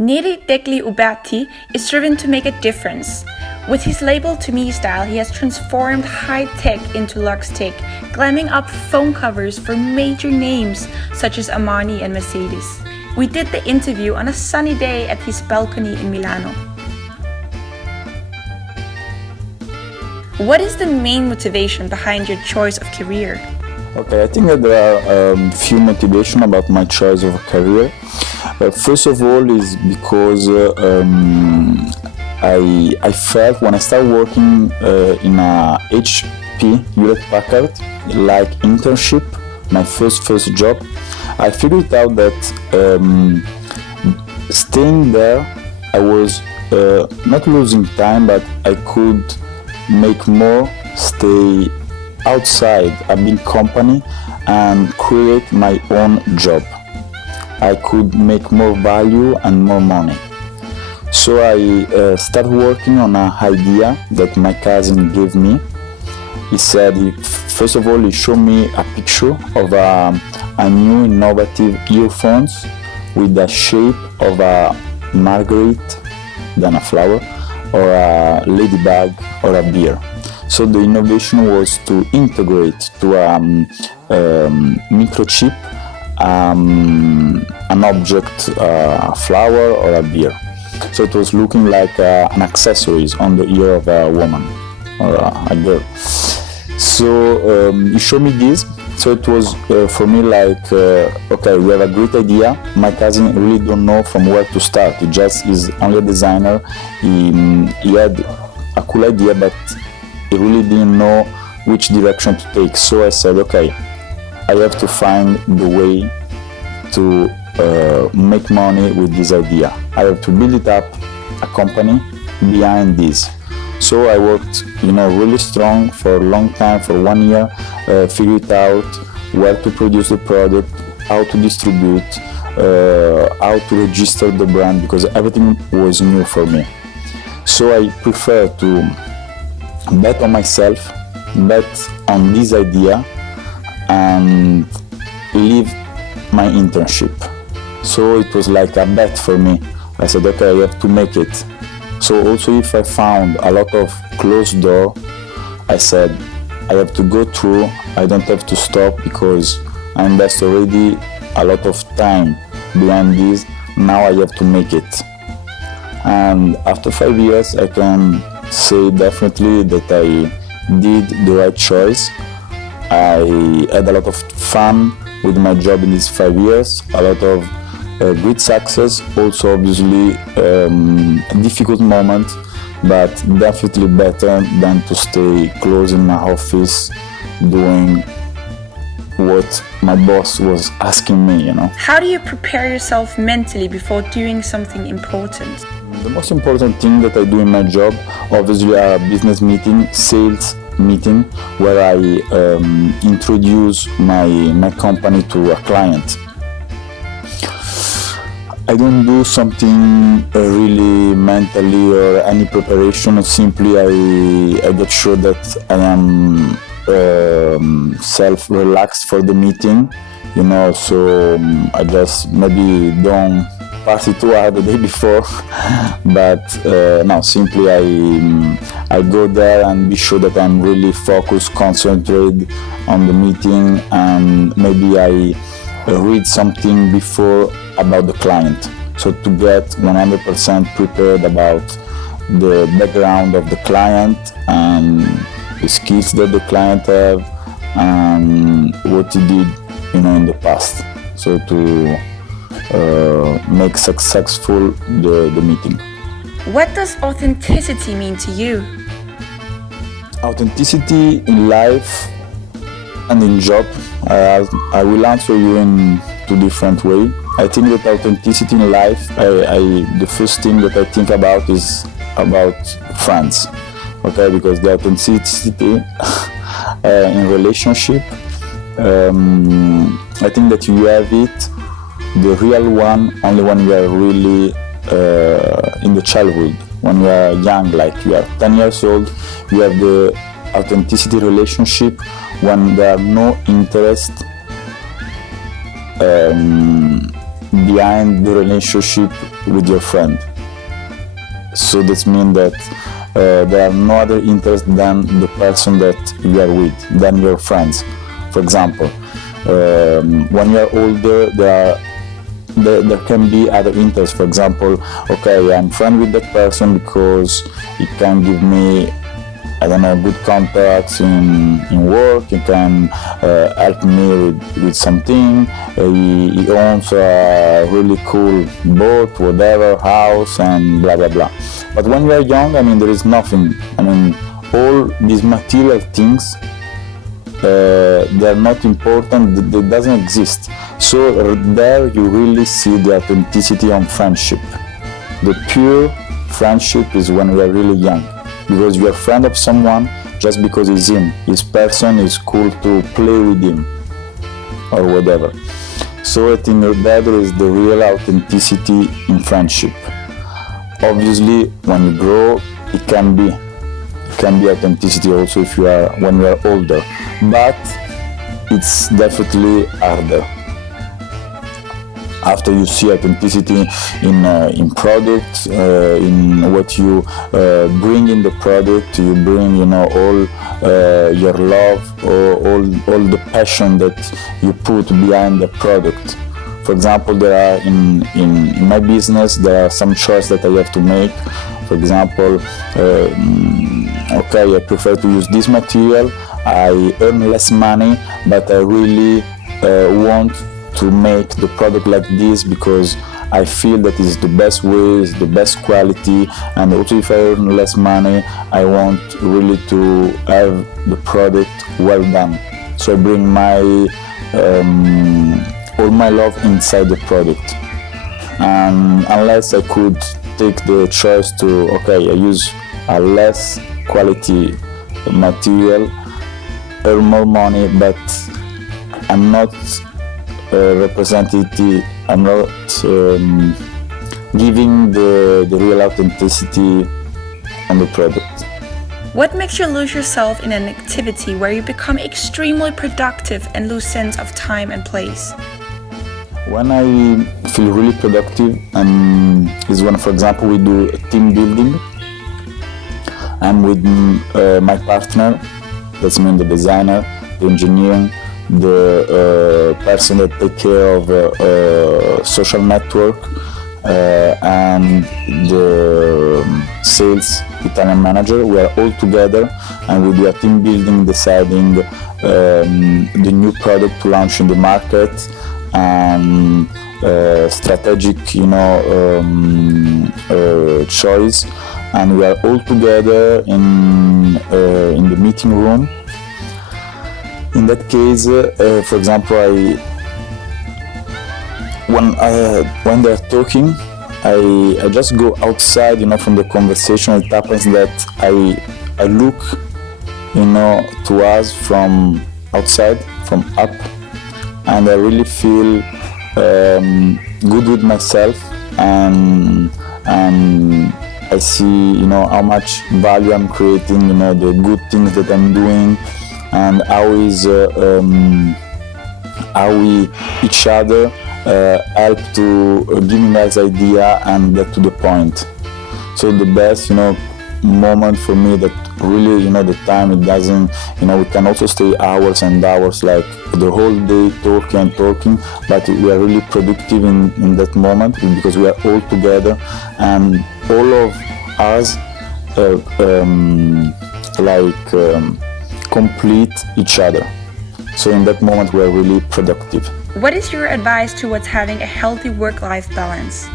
Neri Degli Uberti is driven to make a difference. With his label To Me style, he has transformed high-tech into luxe-tech, glamming up phone covers for major names such as Armani and Mercedes. We did the interview on a sunny day at his balcony in Milano. What is the main motivation behind your choice of career? Okay, I think that there are few motivations about my choice of a career. First of all is because I felt when I started working in a HP Hewlett Packard like internship, my first job, I figured out that staying there I was not losing time, but I could make more, stay outside a big company and create my own job. I could make more value and more money. So I started working on an idea that my cousin gave me. He said, first of all, he showed me a picture of a new innovative earphones with the shape of a marguerite, than a flower, or a ladybug or a beer. So the innovation was to integrate to a microchip an object, a flower or a beer. So it was looking like an accessories on the ear of a woman or a girl. So he showed me this. So it was for me like, okay, we have a great idea. My cousin really don't know from where to start. He just is only a designer. He had a cool idea, but he really didn't know which direction to take. So I said, okay, I have to find the way to make money with this idea. I have to build it up, a company behind this. So I worked, really strong for a long time, for 1 year, figured out where to produce the product, how to distribute, how to register the brand, because everything was new for me. So I prefer to bet on myself, bet on this idea, and leave my internship. So it was like a bet for me. I said, okay, I have to make it. So also if I found a lot of closed door, I said, I have to go through, I don't have to stop, because I invest already a lot of time behind this. Now I have to make it. And after 5 years, I can say definitely that I did the right choice. I had a lot of fun with my job in these 5 years, a lot of great success, also obviously a difficult moment, but definitely better than to stay close in my office doing what my boss was asking me, How do you prepare yourself mentally before doing something important? The most important thing that I do in my job, obviously, are business meeting, sales meeting, where I introduce my company to a client. I don't do something really mentally or any preparation. Simply, I get sure that I am self-relaxed for the meeting, so I just maybe don't party too hard the day before, but no, simply I go there and be sure that I'm really focused, concentrated on the meeting, and maybe I read something before about the client, so to get 100% prepared about the background of the client and the skills that the client have and what he did, in the past, so to make successful the meeting. What does authenticity mean to you? Authenticity in life and in job, I will answer you in two different ways. I think that authenticity in life, the first thing that I think about is about friends, okay? Because the authenticity in relationship, I think that you have it, the real one, only when you are really in the childhood, when you are young, like you are 10 years old, you have the authenticity relationship when there are no interest behind the relationship with your friend. So that means that there are no other interest than the person that you are with, than your friends. For example, when you are older, there can be other interests. For example, okay, I'm friend with that person because it can give me, I don't know, good contacts in work. He can help me with something. He owns a really cool boat, whatever, house, and blah blah blah. But when you are young, I mean, there is nothing. I mean, all these material things, they are not important. They doesn't exist. So there you really see the authenticity of friendship. The pure friendship is when we are really young. Because you are a friend of someone just because he's him. His person is cool to play with him or whatever. So I think that is the real authenticity in friendship. Obviously, when you grow, it can be authenticity also when you are older, but it's definitely harder. After you see authenticity in product, in what you bring in the product, you bring all your love, or all the passion that you put behind the product. For example, there are in my business there are some choices that I have to make. For example, okay, I prefer to use this material. I earn less money, but I really want to make the product like this because I feel that is the best way, is the best quality, and also if I earn less money, I want really to have the product well done. So I bring my all my love inside the product. And unless I could take the choice to, okay, I use a less quality material, earn more money, but I'm not representative, I'm not giving the real authenticity on the product. What makes you lose yourself in an activity where you become extremely productive and lose sense of time and place? When I feel really productive, and is when, for example, we do team building. I'm with my partner, that's mean the designer, the engineering, the person that takes care of social network, and the sales Italian manager. We are all together and we do a team building, deciding the new product to launch in the market, and strategic choice. And we are all together in the meeting room. In that case, for example, when they're talking, I just go outside, from the conversation. It happens that I look, to us from outside, from up, and I really feel good with myself, and I see, how much value I'm creating, the good things that I'm doing, and how we each other help to give me nice idea and get to the point. So the best, moment for me, that really, the time, it doesn't, we can also stay hours and hours, like the whole day talking, but we are really productive in that moment because we are all together and all of us complete each other. So in that moment we are really productive. What is your advice towards having a healthy work-life balance?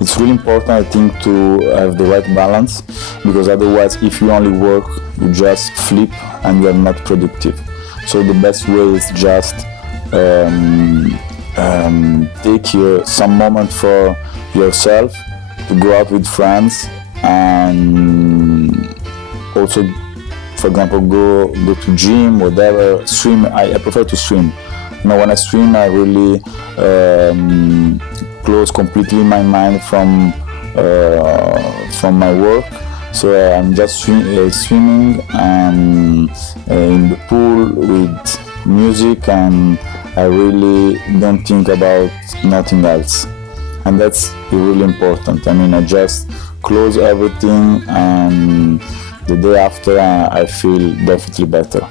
It's really important, I think, to have the right balance, because otherwise if you only work, you just flip and you are not productive. So the best way is just take some moment for yourself, to go out with friends, and also, for example, go to gym, whatever, swim. I prefer to swim. When I swim, I really close completely my mind from my work. So I'm just swimming and in the pool with music, and I really don't think about nothing else, and that's really important. I mean, I just close everything, and the day after I feel definitely better.